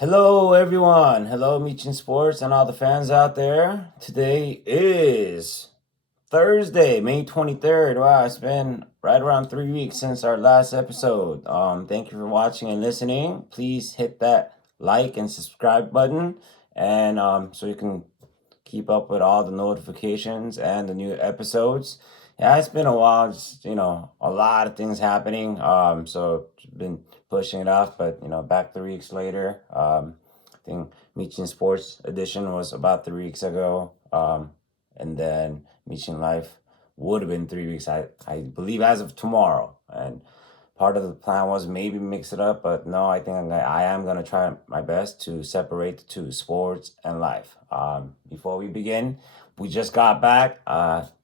Hello, everyone. Hello, MichinSports and all the fans out there. Today is Thursday, May 23rd. Wow, it's been right around 3 weeks since our last episode. Thank you for watching and listening. Please hit that like and subscribe button, and so you can keep up with all the notifications and the new episodes. Yeah, it's been a while. Just a lot of things happening. So been pushing it off, but back 3 weeks later. I think Michin Sports edition was about 3 weeks ago. And then Michin Life would have been 3 weeks. I believe as of tomorrow. And part of the plan was maybe mix it up, but no, I think I am gonna try my best to separate the two, sports and life. Before we begin, we just got back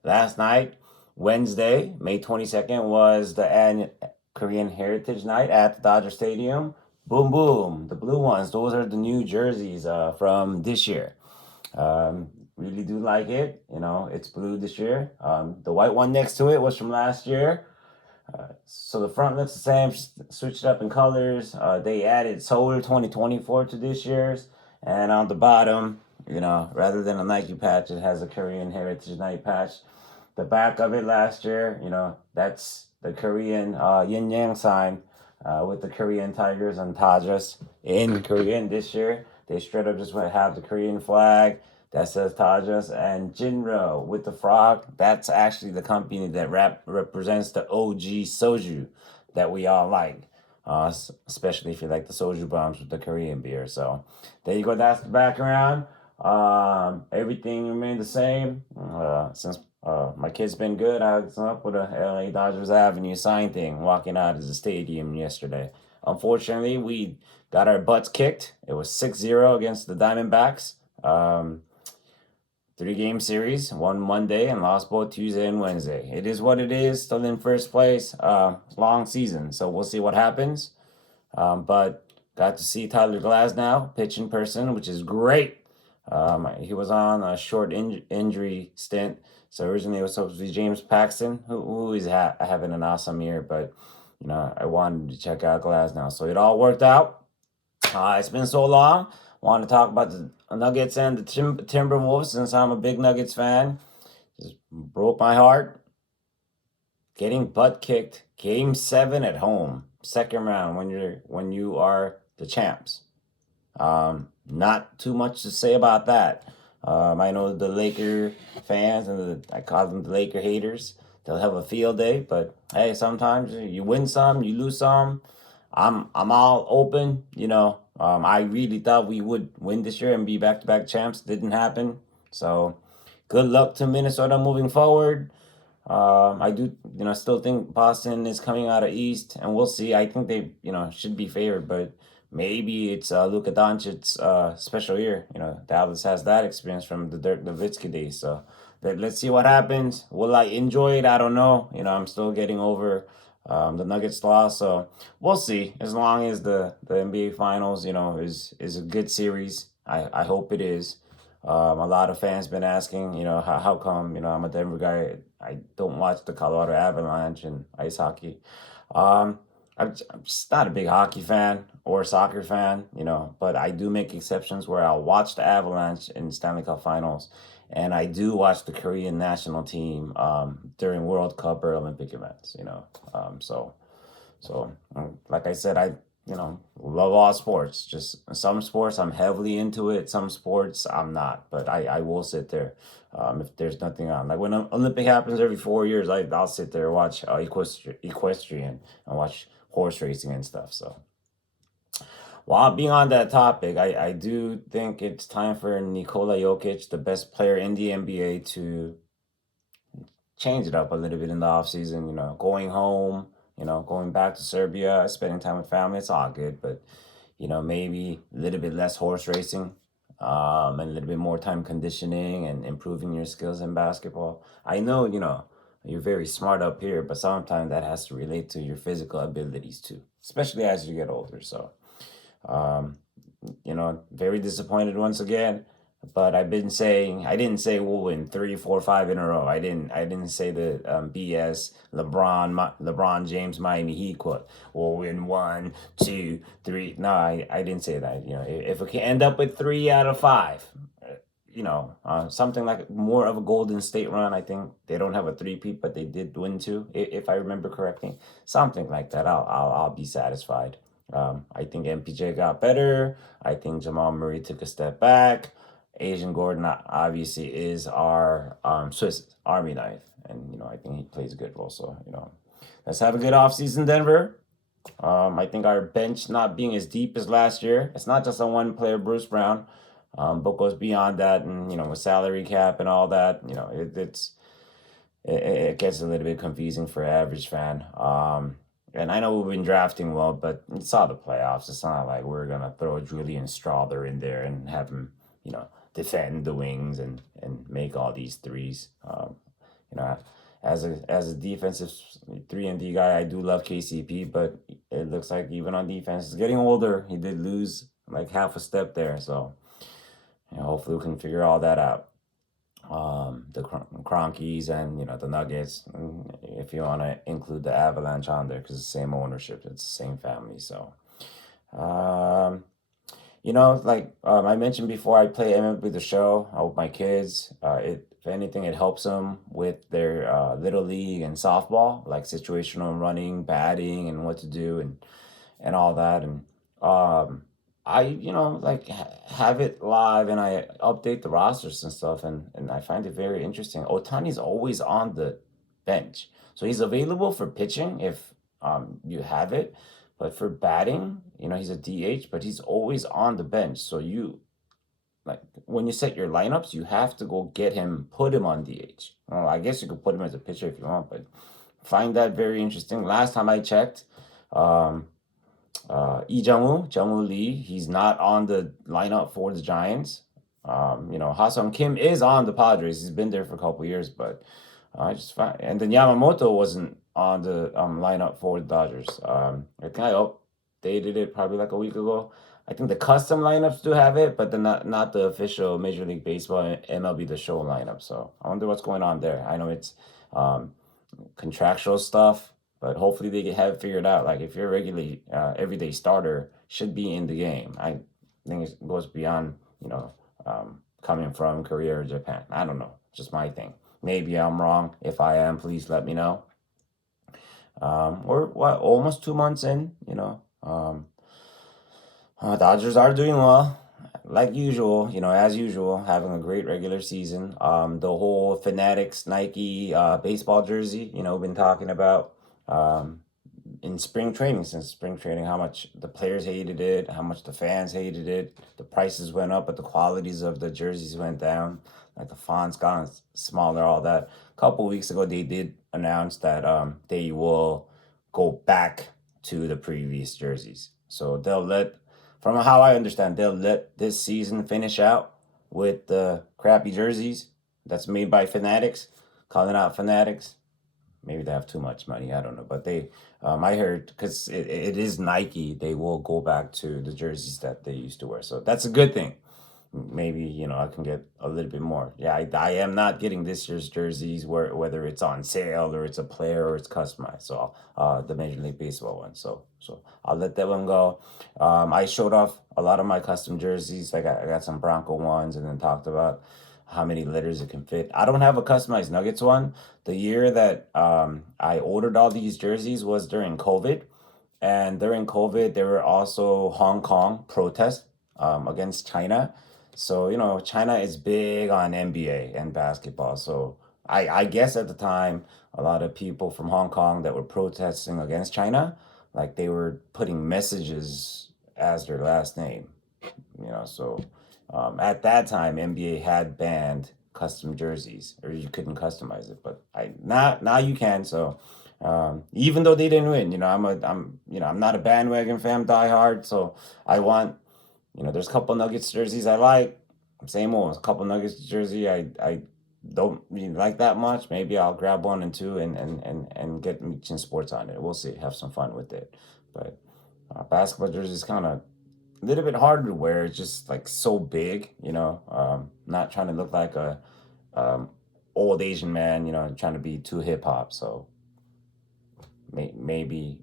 last night, Wednesday, May 22nd, was the Korean Heritage Night at the Dodger Stadium. Boom, boom, the blue ones. Those are the new jerseys from this year. Really do like it. It's blue this year. The white one next to it was from last year. So the front looks the same, switched up in colors. They added Seoul 2024 to this year's. And on the bottom, rather than a Nike patch, it has a Korean Heritage Night patch. The back of it last year, that's the Korean yin yang sign with the Korean tigers and Tajas in Korean. This year, they straight up just have the Korean flag that says Tajas, and Jinro with the frog. That's actually the company that represents the OG soju that we all like, especially if you like the soju bombs with the Korean beer. So there you go. That's the background. Everything remained the same since my kid's been good. I hooked him up with a LA Dodgers Avenue sign thing walking out of the stadium yesterday. Unfortunately, we got our butts kicked. It was 6-0 against the Diamondbacks. 3-game series, won Monday and lost both Tuesday and Wednesday. It is what it is. Still in first place. Long season, so we'll see what happens. But got to see Tyler Glasnow pitch in person, which is great. He was on a short injury stint. So originally it was supposed to be James Paxton, who is having an awesome year. But, I wanted to check out Glasnow. So it all worked out. It's been so long. Want to talk about the Nuggets and the Timberwolves since I'm a big Nuggets fan. Just broke my heart. Getting butt kicked. Game 7 at home. Second round when you are the champs. Not too much to say about that. I know the Laker fans and I call them the Laker haters. They'll have a field day, but hey, sometimes you win some, you lose some. I'm all open, I really thought we would win this year and be back-to-back champs. Didn't happen. So good luck to Minnesota moving forward. I do, still think Boston is coming out of East, and we'll see. I think they, should be favored, but maybe it's Luka Doncic's special year. Dallas has that experience from the Dirk Nowitzki days. So let's see what happens. Will I enjoy it? I don't know. I'm still getting over the Nuggets loss, so we'll see. As long as the NBA Finals, is a good series, I hope it is. A lot of fans been asking, how come, I'm a Denver guy, I don't watch the Colorado Avalanche and ice hockey. I'm just not a big hockey fan or soccer fan, but I do make exceptions where I'll watch the Avalanche in Stanley Cup Finals, and I do watch the Korean national team during World Cup or Olympic events, So like I said, I love all sports. Just some sports I'm heavily into it. Some sports I'm not. But I will sit there if there's nothing on. Like when an Olympic happens every 4 years, I'll sit there and watch equestrian and watch horse racing and stuff. So while being on that topic, I do think it's time for Nikola Jokic, the best player in the NBA, to change it up a little bit in the offseason, going home, going back to Serbia, spending time with family. It's all good, but, maybe a little bit less horse racing and a little bit more time conditioning and improving your skills in basketball. I know, you're very smart up here, but sometimes that has to relate to your physical abilities too, especially as you get older. So, very disappointed once again. But I've been saying I didn't say we'll win 3, 4, 5 in a row. I didn't say the BS LeBron James Miami Heat quote. We'll win 1, 2, 3. No, I didn't say that. If we can end up with 3 out of 5, something like more of a Golden State run. I think they don't have a three-peat, but they did win 2, if I remember correctly. Something like that. I'll be satisfied. I think MPJ got better. I think Jamal Murray took a step back. Asian Gordon obviously is our Swiss Army knife, and I think he plays a good role. So let's have a good offseason, Denver. I think our bench not being as deep as last year. It's not just a one player, Bruce Brown, but goes beyond that, and with salary cap and all that, it gets a little bit confusing for an average fan. And I know we've been drafting well, but it's all the playoffs. It's not like we're gonna throw Julian Strawther in there and have him, defend the wings and make all these threes. You know, as a defensive 3-and-D guy, I do love KCP, but it looks like even on defense, he's getting older. He did lose like half a step there, so hopefully we can figure all that out. The Cronkies and the Nuggets, if you want to include the Avalanche on there, because it's the same ownership, it's the same family. So I mentioned before, I play MLB The Show with my kids. If anything, it helps them with their little league and softball, like situational running, batting, and what to do, and all that. And I have it live, and I update the rosters and stuff, and I find it very interesting. Otani's always on the bench, so he's available for pitching if you have it. But for batting, he's a DH, but he's always on the bench. So when you set your lineups, you have to go get him, put him on DH. Well, I guess you could put him as a pitcher if you want, but find that very interesting. Last time I checked, Jungwoo Lee, he's not on the lineup for the Giants. Ha-Sung Kim is on the Padres. He's been there for a couple of years, but I just find, and then Yamamoto wasn't on the lineup for the Dodgers. I think I updated it probably like a week ago. I think the custom lineups do have it, but not the official Major League Baseball MLB The Show lineup. So I wonder what's going on there. I know it's contractual stuff, but hopefully they have it figured out. Like if you're a regularly everyday starter, should be in the game. I think it goes beyond coming from Korea or Japan. I don't know, just my thing. Maybe I'm wrong. If I am, please let me know. We're almost 2 months in. Dodgers are doing well, like usual. As usual, having a great regular season. The whole Fanatics Nike baseball jersey. We've been talking about in spring training, how much the players hated it, how much the fans hated it. The prices went up, but the qualities of the jerseys went down. Like the fonts got smaller, all that. A couple weeks ago, they did announce that they will go back to the previous jerseys. So from how I understand, they'll let this season finish out with the crappy jerseys that's made by Fanatics, calling out Fanatics. Maybe they have too much money, I don't know. But I heard, because it is Nike, they will go back to the jerseys that they used to wear. So that's a good thing. Maybe, I can get a little bit more. Yeah, I am not getting this year's jerseys, whether it's on sale or it's a player or it's customized. So the Major League Baseball one. So I'll let that one go. I showed off a lot of my custom jerseys. I got some Bronco ones, and then talked about how many letters it can fit. I don't have a customized Nuggets one. The year that I ordered all these jerseys was during COVID. And during COVID, there were also Hong Kong protests against China. So, China is big on NBA and basketball. So I guess at the time, a lot of people from Hong Kong that were protesting against China, like they were putting messages as their last name. So at that time, NBA had banned custom jerseys, or you couldn't customize it. But now you can. So even though they didn't win, I'm not a bandwagon fan, diehard. So I want. There's a couple Nuggets jerseys I like. Same old. A couple Nuggets jersey I don't really like that much. Maybe I'll grab 1 and 2 and get MichinSports on it. We'll see. Have some fun with it. But basketball jerseys kind of a little bit harder to wear. It's just like so big, not trying to look like a um, old Asian man, trying to be too hip hop. So maybe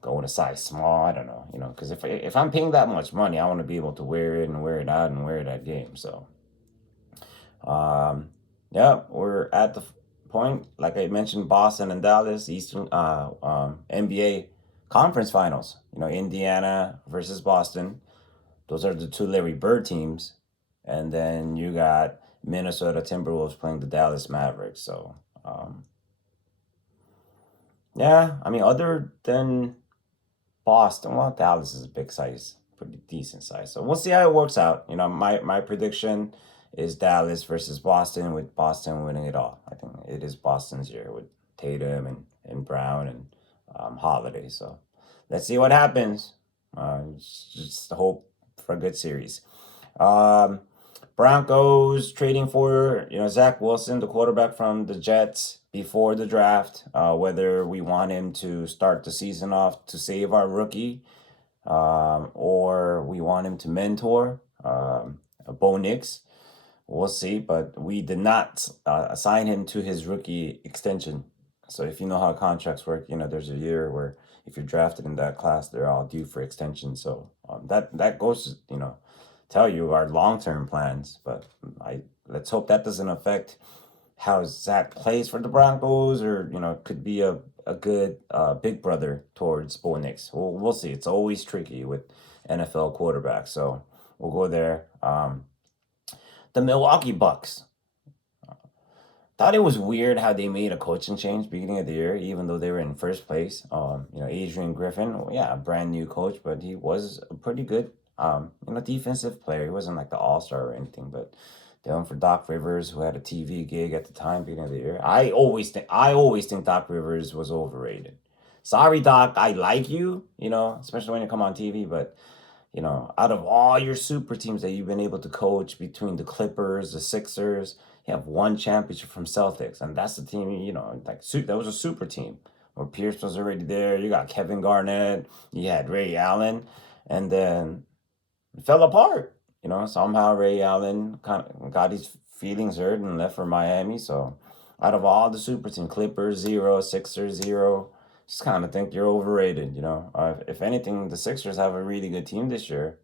go in a size small. I don't know, because if I'm paying that much money, I want to be able to wear it and wear it out and wear it at game. So yeah, we're at the point, like I mentioned, Boston and Dallas, Eastern NBA Conference Finals. Indiana versus Boston. Those are the two Larry Bird teams, and then you got Minnesota Timberwolves playing the Dallas Mavericks. So yeah, I mean, other than Boston, well, Dallas is a big size, pretty decent size. So we'll see how it works out. My prediction is Dallas versus Boston, with Boston winning it all. I think it is Boston's year with Tatum and Brown and Holiday. So let's see what happens. Just hope for a good series. Broncos trading for Zach Wilson, the quarterback from the Jets, before the draft. Whether we want him to start the season off to save our rookie, or we want him to mentor Bo Nix. We'll see, but we did not assign him to his rookie extension. So if you know how contracts work, there's a year where if you're drafted in that class, they're all due for extension. So that goes to, tell you our long-term plans. But let's hope that doesn't affect how Zach plays for the Broncos, or could be a good big brother towards Bo Nix. We'll see. It's always tricky with NFL quarterbacks. So we'll go there. The Milwaukee Bucks. Thought it was weird how they made a coaching change beginning of the year, even though they were in first place. Adrian Griffin, a brand new coach, but he was a pretty good, defensive player. He wasn't like the all-star or anything, but they went for Doc Rivers, who had a TV gig at the time, beginning of the year. I always think Doc Rivers was overrated. Sorry, Doc, I like you, especially when you come on TV, but out of all your super teams that you've been able to coach, between the Clippers, the Sixers, you have one championship from Celtics, and that's the team, that was a super team where Pierce was already there. You got Kevin Garnett, you had Ray Allen, and then it fell apart. Somehow Ray Allen kind of got his feelings hurt and left for Miami. So out of all the super team, Clippers 0, Sixers 0, just kind of think you're overrated. If anything, the Sixers have a really good team this year.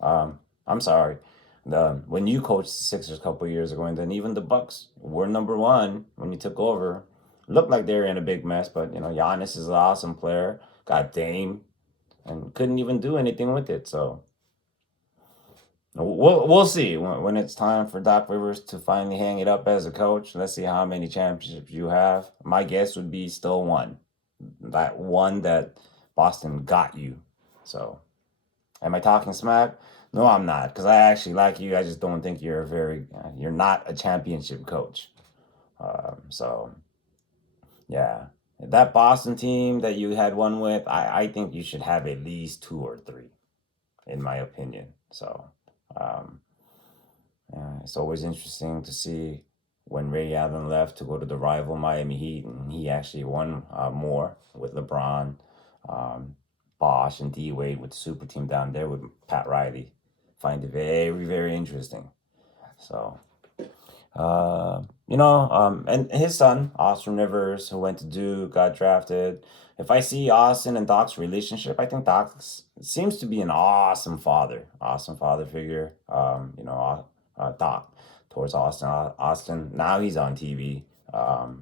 I'm sorry. When you coached the Sixers a couple of years ago, and then even the Bucks were number one when you took over, looked like they were in a big mess. But Giannis is an awesome player. Got Dame, and couldn't even do anything with it. So we'll see when it's time for Doc Rivers to finally hang it up as a coach. Let's see how many championships you have. My guess would be still one. That one that Boston got you. So, am I talking smack? No, I'm not, because I actually like you. I just don't think you're not a championship coach. So, yeah, that Boston team that you had one with, I think you should have at least 2 or 3, in my opinion. So, it's always interesting to see when Ray Allen left to go to the rival Miami Heat, and he actually won more with LeBron, Bosh, and D Wade with the super team down there with Pat Riley. Find it very, very interesting. So, and his son, Austin Rivers, who went to Duke, got drafted. If I see Austin and Doc's relationship, I think Doc seems to be an awesome father figure. Doc towards Austin. Austin, now he's on TV.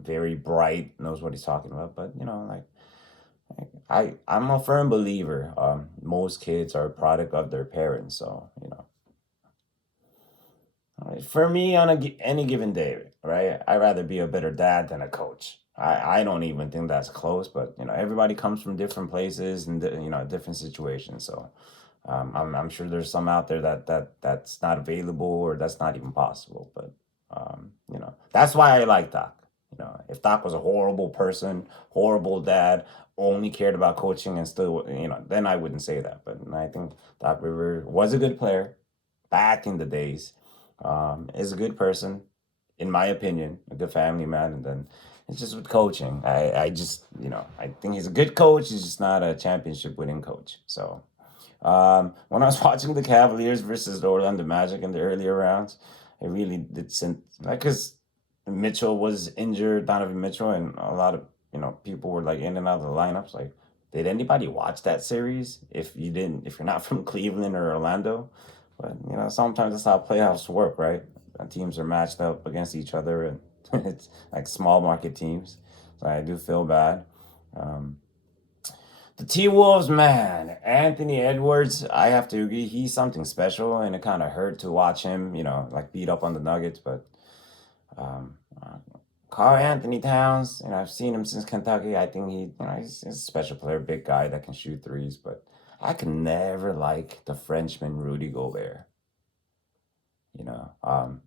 Very bright, knows what he's talking about. But I'm a firm believer. Most kids are a product of their parents. So for me, on any given day, right? I'd rather be a better dad than a coach. I don't even think that's close. But everybody comes from different places and different situations. So I'm sure there's some out there that's not available, or that's not even possible. But that's why I like Doc. If Doc was a horrible person, horrible dad, only cared about coaching and still, then I wouldn't say that. But I think Doc Rivers was a good player back in the days. Is a good person, in my opinion, a good family man. And then it's just with coaching. I just, I think he's a good coach. He's just not a championship winning coach. So When I was watching the Cavaliers versus the Orlando Magic in the earlier rounds, it really did send like because Mitchell was injured, Donovan Mitchell, and a lot of people were like in and out of the lineups. Like, did anybody watch that series? If you didn't, if you're not from Cleveland or Orlando, but sometimes that's how playoffs work, right? Teams are matched up against each other, and it's like small market teams. So I do feel bad. Um, the T Wolves, man, Anthony Edwards, I have to agree, he's something special, and it kind of hurt to watch him, like beat up on the Nuggets. But um, uh, Carl Anthony Towns, I've seen him since Kentucky. I think he's a special player, big guy that can shoot threes. But I can never like the Frenchman Rudy Gobert.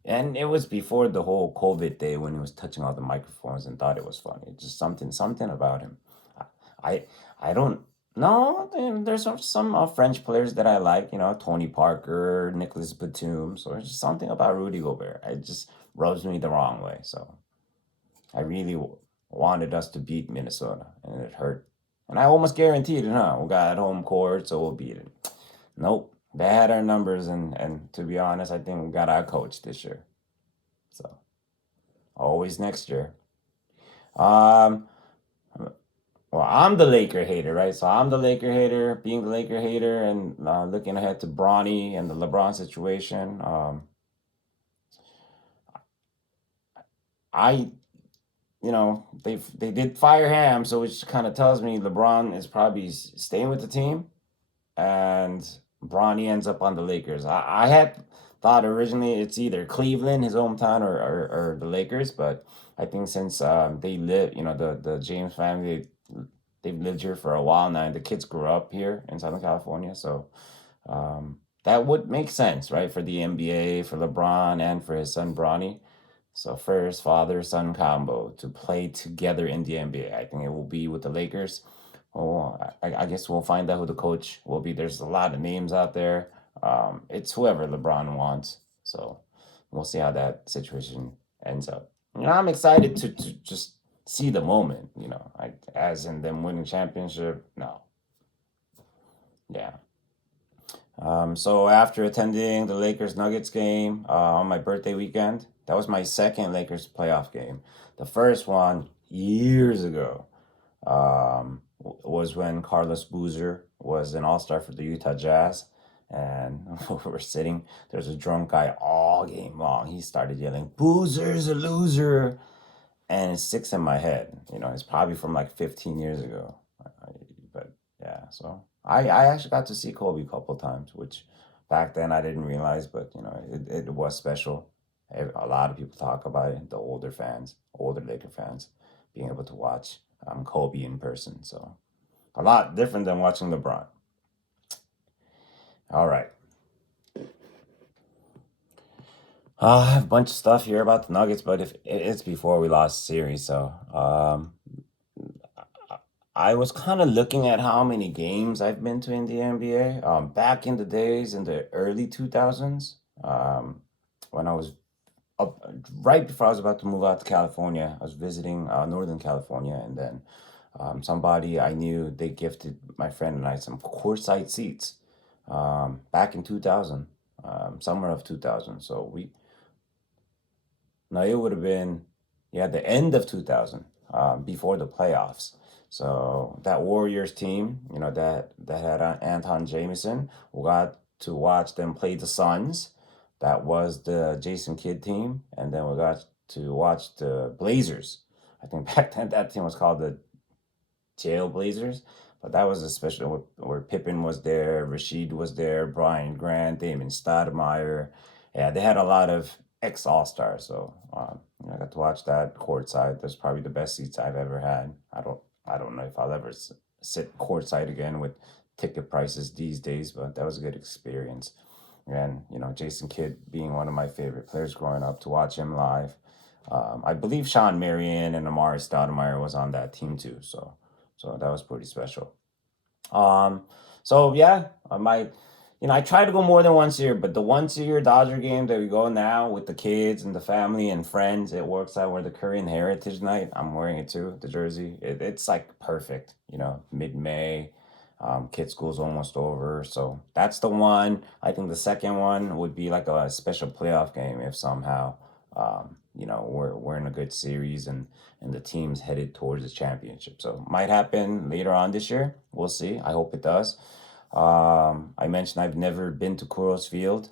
And it was before the whole COVID day when he was touching all the microphones and thought it was funny. Just something about him. I I don't know. There's some French players that I like. Tony Parker, Nicholas Batum. So there's just something about Rudy Gobert. It just rubs me the wrong way. So I really wanted us to beat Minnesota, and it hurt. And I almost guaranteed it, huh? We got home court, so we'll beat it. Nope. They had our numbers, and to be honest, I think we got our coach this year. So always next year. Um, well, I'm the Laker hater, right? So I'm the Laker hater, being the Laker hater, and looking ahead to Bronny and the LeBron situation. I, they did fire Ham, so which kind of tells me LeBron is probably staying with the team, and Bronny ends up on the Lakers. I had thought originally it's either Cleveland, his hometown, or the Lakers, but I think since they live, the James family, they've lived here for a while now, and the kids grew up here in Southern California, so that would make sense, right, for the NBA, for LeBron, and for his son Bronny. So first, father son combo to play together in the NBA. I think it will be with the Lakers. Oh, I guess we'll find out who the coach will be. There's a lot of names out there. It's whoever LeBron wants. So we'll see how that situation ends up. I'm excited to just see the moment, like as in them winning championship. No. Yeah. So after attending the Lakers Nuggets game on my birthday weekend, that was my second Lakers playoff game. The first one years ago was when Carlos Boozer was an all-star for the Utah Jazz. And we were sitting, there's a drunk guy all game long. He started yelling, "Boozer's a loser." And it sticks in my head. It's probably from like 15 years ago. But yeah, so I actually got to see Kobe a couple times, which back then I didn't realize, but it was special. A lot of people talk about it, the older Laker fans, being able to watch Kobe in person. So a lot different than watching LeBron. All right. I have a bunch of stuff here about the Nuggets, but if it's before we lost the series, so I was kind of looking at how many games I've been to in the NBA. Back in the days in the early 2000s, when I was up right before I was about to move out to California, I was visiting Northern California, and then somebody I knew, they gifted my friend and I some courtside seats back in 2000, summer of 2000. So no, it would have been, yeah, the end of 2000, before the playoffs. So that Warriors team, that had Anton Jameson, we got to watch them play the Suns. That was the Jason Kidd team, and then we got to watch the Blazers. I think back then that team was called the Jail Blazers, but that was a special where Pippen was there, Rashid was there, Brian Grant, Damon Stoudemire. Yeah, they had a lot of ex All Stars, so I got to watch that courtside. That's probably the best seats I've ever had. I don't know if I'll ever sit courtside again with ticket prices these days, but that was a good experience. And Jason Kidd being one of my favorite players growing up, to watch him live. I believe Sean Marion and Amari Stoudemire was on that team too, so that was pretty special. So yeah, I try to go more than once a year, but the once a year Dodger game that we go now with the kids and the family and friends, it works out where the Korean Heritage Night. I'm wearing it too, the jersey. It's like perfect, mid-May. Kid school's almost over, so that's the one. I think the second one would be like a special playoff game if somehow we're in a good series and the team's headed towards the championship. So might happen later on this year. We'll see. I hope it does. I mentioned I've never been to Coors Field,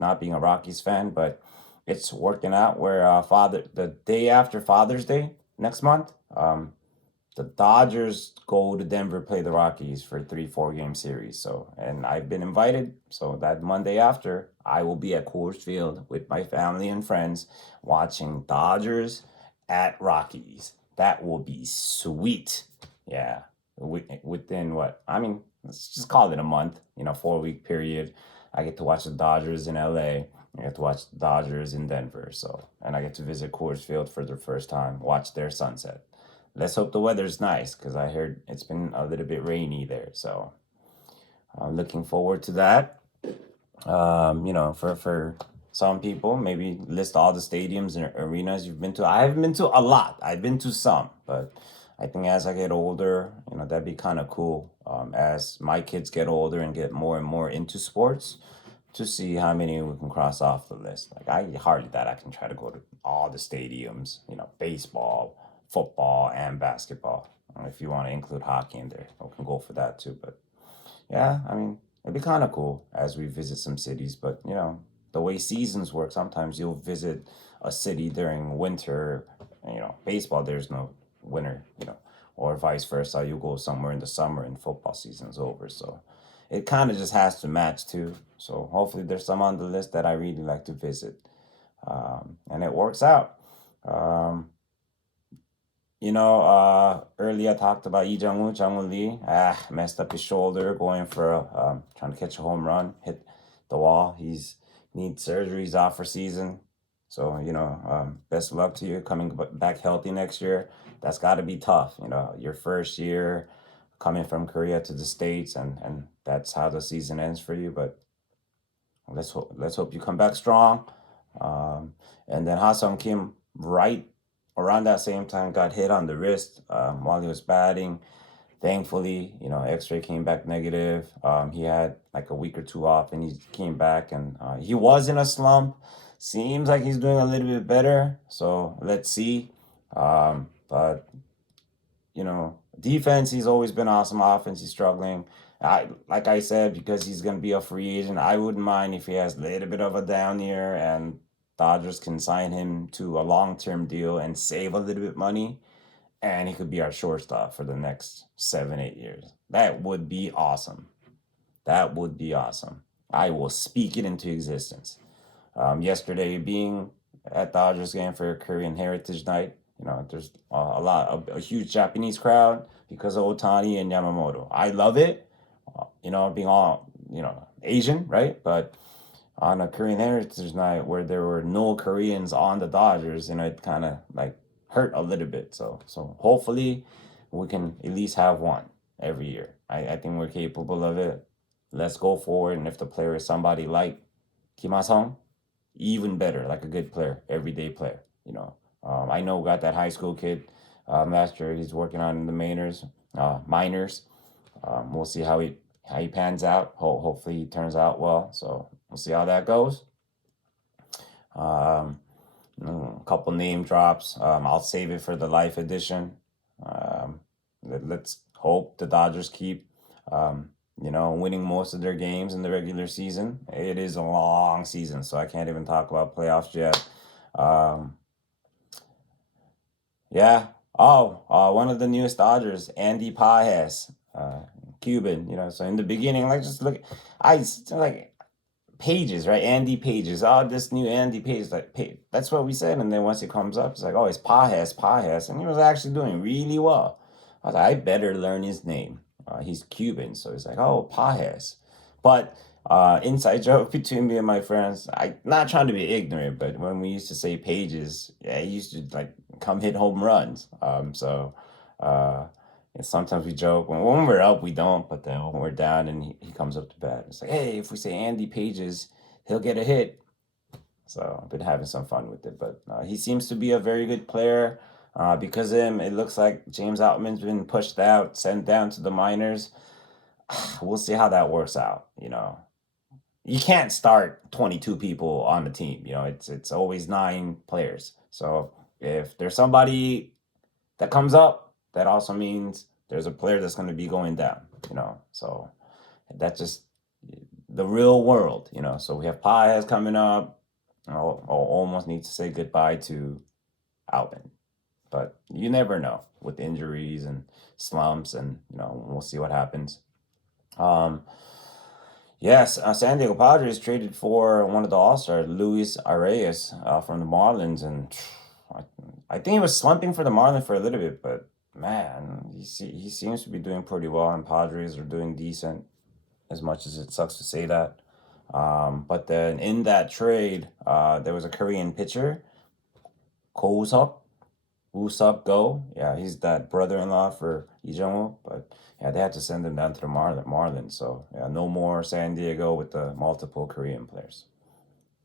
not being a Rockies fan, but it's working out where the day after Father's Day next month, the Dodgers go to Denver, play the Rockies for a 3-4 game series. So, and I've been invited. So that Monday after, I will be at Coors Field with my family and friends watching Dodgers at Rockies. That will be sweet. Yeah. Within what? I mean, let's just call it a month, 4-week period. I get to watch the Dodgers in LA. I get to watch the Dodgers in Denver. So, and I get to visit Coors Field for the first time, watch their sunset. Let's hope the weather's nice because I heard it's been a little bit rainy there. So I'm looking forward to that. For some people, maybe list all the stadiums and arenas you've been to. I haven't been to a lot. I've been to some, but I think as I get older, that'd be kind of cool. As my kids get older and get more and more into sports, to see how many we can cross off the list. Like I hardly that I can try to go to all the stadiums, baseball, football, and basketball. If you want to include hockey in there, we can go for that too. But yeah, I mean, it'd be kind of cool as we visit some cities. But the way seasons work, sometimes you'll visit a city during winter. Baseball, there's no winter, or vice versa. You go somewhere in the summer and football season's over. So it kind of just has to match too. So hopefully there's some on the list that I really like to visit. And it works out. Earlier I talked about Jang-woo Lee. Messed up his shoulder going for trying to catch a home run, hit the wall. He's needs surgeries out for season. So, best of luck to you coming back healthy next year. That's got to be tough. Your first year coming from Korea to the States, and that's how the season ends for you. But let's hope you come back strong. And then Ha-Sung Kim, right around that same time, got hit on the wrist while he was batting. Thankfully, X-ray came back negative. He had like a week or two off, and he came back, and he was in a slump. Seems like he's doing a little bit better. So let's see. But defense, he's always been awesome. Offense, he's struggling. Like I said, because he's going to be a free agent, I wouldn't mind if he has a little bit of a down year and Dodgers can sign him to a long-term deal and save a little bit money, and he could be our shortstop for the next 7-8 years. That would be awesome. That would be awesome. I will speak it into existence. Yesterday, being at Dodgers game for Korean Heritage Night, there's a huge Japanese crowd because of Otani and Yamamoto. I love it, being all, Asian, right? But on a Korean Heritage Night where there were no Koreans on the Dodgers, it kind of like hurt a little bit. So hopefully we can at least have one every year. I think we're capable of it. Let's go forward. And if the player is somebody like Kim Ha-sung, even better, like a good player, everyday player. I know we got that high school kid last year. He's working on in the minors. We'll see how he pans out. Hopefully he turns out well. So we'll see how that goes. A couple name drops. I'll save it for the life edition. Let's hope the Dodgers keep, winning most of their games in the regular season. It is a long season, so I can't even talk about playoffs yet. Yeah. Oh, one of the newest Dodgers, Andy Pages, Cuban. So in the beginning, just look, Pages, right? Andy Pages. Oh, this new Andy Pages. That's what we said. And then once it comes up, it's like, oh, it's Pages. And he was actually doing really well. I was like, I better learn his name. He's Cuban. So it's like, oh, Pages. But inside joke between me and my friends, I not trying to be ignorant, but when we used to say Pages, yeah, he used to come hit home runs. And sometimes we joke when we're up, we don't, but then when we're down and he comes up to bat, it's like, hey, if we say Andy Pages, he'll get a hit. So I've been having some fun with it, but he seems to be a very good player. Because of him, it looks like James Outman's been pushed out, sent down to the minors. we'll see how that works out. You can't start 22 people on the team. It's always 9 players. So if there's somebody that comes up, that also means there's a player that's going to be going down. So that's just the real world. So we have Paez coming up. I'll almost need to say goodbye to Alvin, but you never know with injuries and slumps, and we'll see what happens. Yes, San Diego Padres traded for one of the All-Stars, Luis Arias, from the Marlins, and I think he was slumping for the Marlins for a little bit, but man, he seems to be doing pretty well, and Padres are doing decent, as much as it sucks to say that. But then in that trade, there was a Korean pitcher, Ko Usop Go. Yeah, he's that brother-in-law for Lee Jong-woo, but yeah, they had to send him down to the Marlins. So yeah, no more San Diego with the multiple Korean players.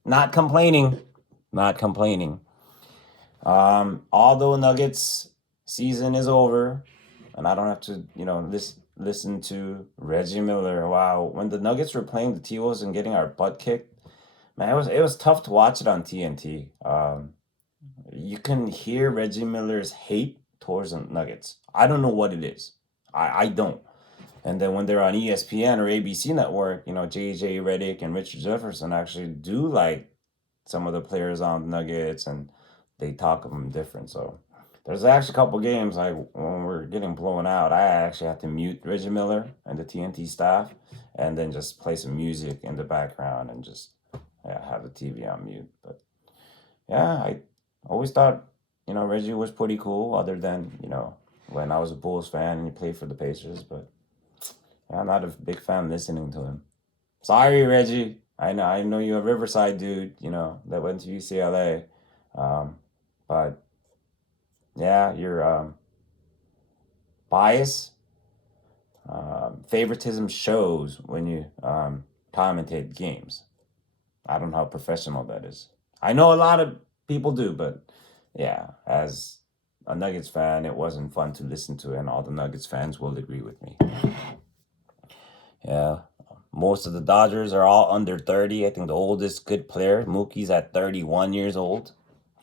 Not complaining. Although Nuggets season is over, and I don't have to, listen to Reggie Miller. Wow, when the Nuggets were playing the T-Wolves and getting our butt kicked, man, it was tough to watch it on TNT. You can hear Reggie Miller's hate towards the Nuggets. I don't know what it is. I don't. And then when they're on ESPN or ABC Network, JJ Redick and Richard Jefferson actually do like some of the players on the Nuggets, and they talk of them different. So there's actually a couple games like when we're getting blown out, I actually have to mute Reggie Miller and the TNT staff, and then just play some music in the background and just have the TV on mute. But yeah, I always thought, Reggie was pretty cool, other than, when I was a Bulls fan and he played for the Pacers. But yeah, I'm not a big fan listening to him. Sorry, Reggie. I know you're a Riverside dude, that went to UCLA. But yeah, your bias, favoritism shows when you commentate games. I don't know how professional that is. I know a lot of people do, but yeah, as a Nuggets fan, it wasn't fun to listen to, and all the Nuggets fans will agree with me. Yeah, most of the Dodgers are all under 30. I think the oldest good player, Mookie's at 31 years old.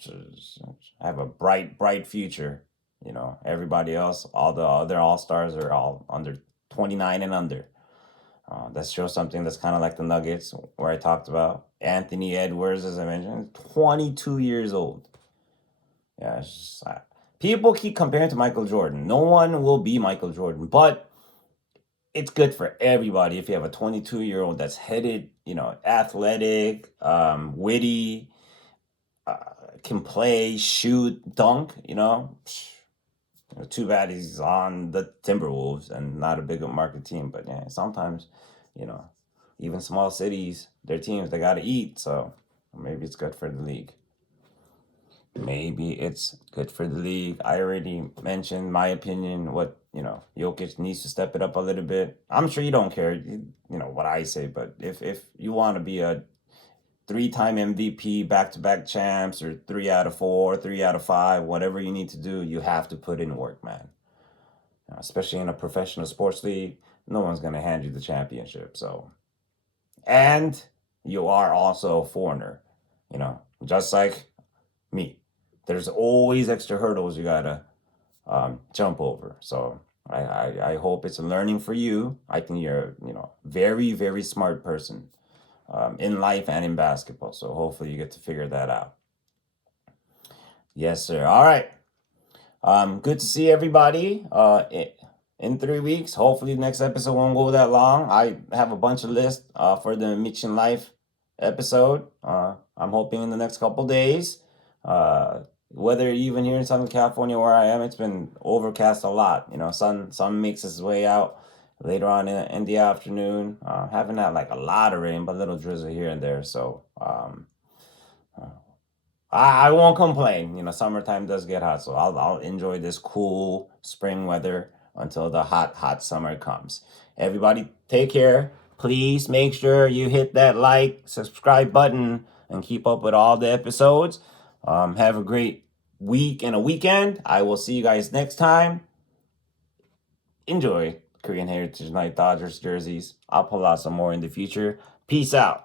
I have a bright future. Everybody else, all the other All-Stars are all under 29 and under. That shows something that's kind of like the Nuggets, where I talked about. Anthony Edwards, as I mentioned, 22 years old. Yeah, it's just, people keep comparing to Michael Jordan. No one will be Michael Jordan, but it's good for everybody if you have a 22-year-old that's headed, athletic, witty, can play, shoot, dunk, Too bad he's on the Timberwolves and not a big market team. But yeah, sometimes, even small cities, their teams, they got to eat. So maybe it's good for the league. Maybe it's good for the league. I already mentioned my opinion, what, Jokic needs to step it up a little bit. I'm sure you don't care, what I say, but if you want to be a 3-time MVP, back-to-back champs, or 3 out of 4, 3 out of 5, whatever you need to do, you have to put in work, man. Especially in a professional sports league, no one's going to hand you the championship. So, and you are also a foreigner, just like me. There's always extra hurdles you got to jump over. So I hope it's a learning for you. I think you're, very, very smart person. In life and in basketball. So hopefully you get to figure that out. Yes, sir. All right. Good to see everybody in 3 weeks. Hopefully the next episode won't go that long. I have a bunch of lists for the Michin Life episode. I'm hoping in the next couple days. Whether even here in Southern California where I am, it's been overcast a lot. Sun makes its way out later on in the afternoon. Haven't had like a lot of rain, but a little drizzle here and there. So I won't complain. Summertime does get hot, so I'll enjoy this cool spring weather until the hot summer comes. Everybody, take care. Please make sure you hit that like, subscribe button, and keep up with all the episodes. Have a great week and a weekend. I will see you guys next time. Enjoy. Korean Heritage Night Dodgers jerseys. I'll pull out some more in the future. Peace out.